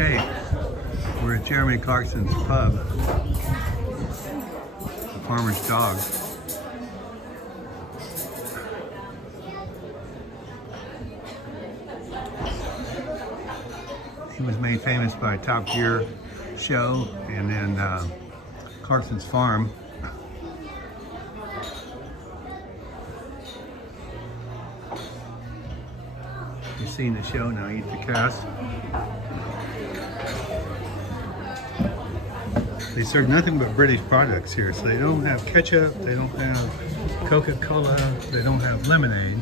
Okay, we're at Jeremy Clarkson's pub, the Farmer's Dog. He was made famous by Top Gear show and then Clarkson's Farm. You've seen the show, now eat the cast. They serve nothing but British products here, so they don't have ketchup, they don't have Coca-Cola, they don't have lemonade.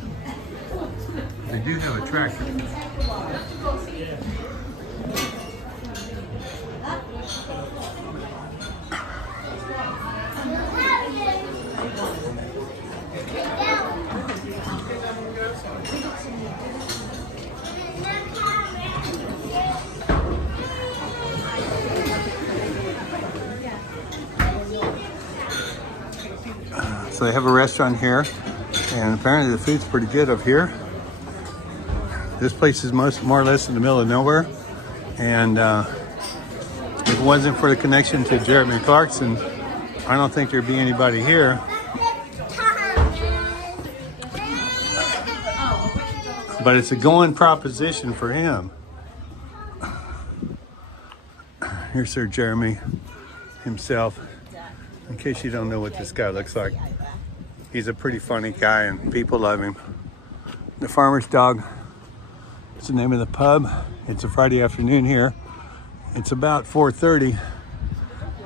They do have a tractor. So they have a restaurant here, and apparently the food's pretty good up here. This place is more or less in the middle of nowhere, and if it wasn't for the connection to Jeremy Clarkson, I don't think there'd be anybody here. But it's a going proposition for him. Here's Sir Jeremy himself. In case you don't know what this guy looks like, he's a pretty funny guy and people love him. The Farmer's Dog is the name of the pub. It's a Friday afternoon here. It's about 4:30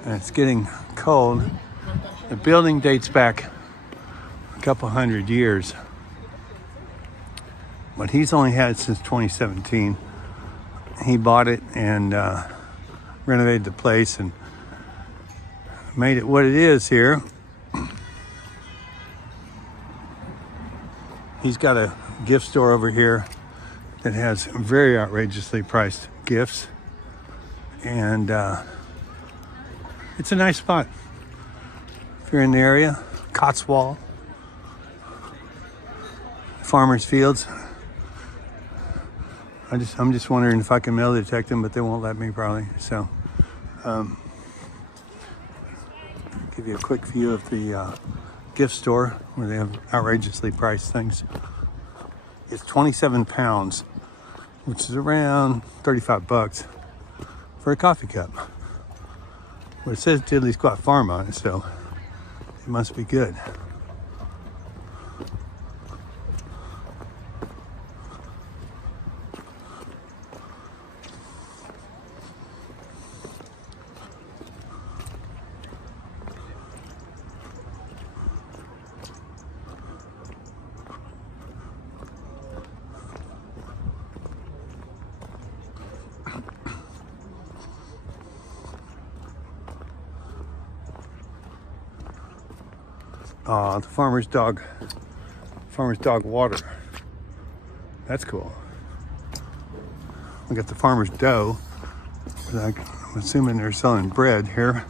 and it's getting cold. The building dates back a couple hundred years, but he's only had it since 2017. He bought it and renovated the place and made it what it is here. He's got a gift store over here that has very outrageously priced gifts, and it's a nice spot if you're in the area. Cotswold, Farmers Fields. I'm just wondering if I can metal detect them, but they won't let me probably. So give you a quick view of the gift store where they have outrageously priced things. It's 27 pounds, which is around 35 bucks for a coffee cup. But it says Diddley Squat Farm on it, so it must be good. The Farmer's Dog water. That's cool. We got the Farmer's Dough. I'm assuming they're selling bread here.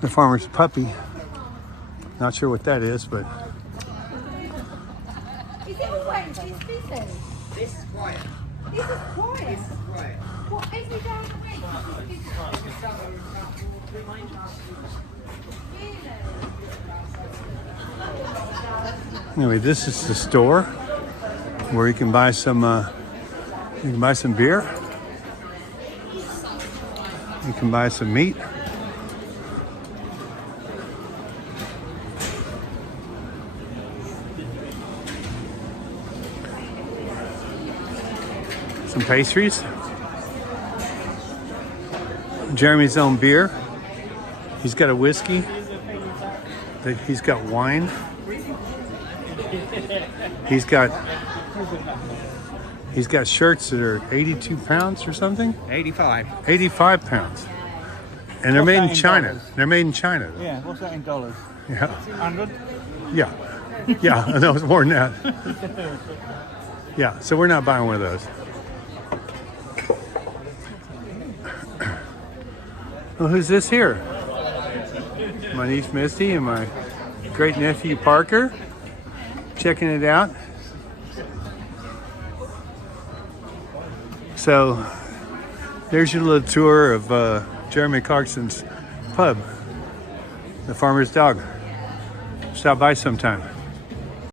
The Farmer's Puppy. Not sure what that is, but. Is it always this busy? This is quiet. This is quiet. This is quiet. What, every day of the week? Anyway, this is the store where you can buy some beer. You can buy some meat. Some pastries. Jeremy's own beer. He's got a whiskey. He's got wine. He's got shirts that are 82 pounds or something. 85. 85 pounds. And they're made in China. dollars? They're made in China. Yeah, what's that in dollars? Yeah. 100? Yeah. Yeah, I know it's more than that. Yeah, so we're not buying one of those. Well, who's this here? My niece Misty and my great nephew Parker. Checking it out. So There's your little tour of Jeremy Clarkson's pub, the Farmer's Dog. Stop by sometime.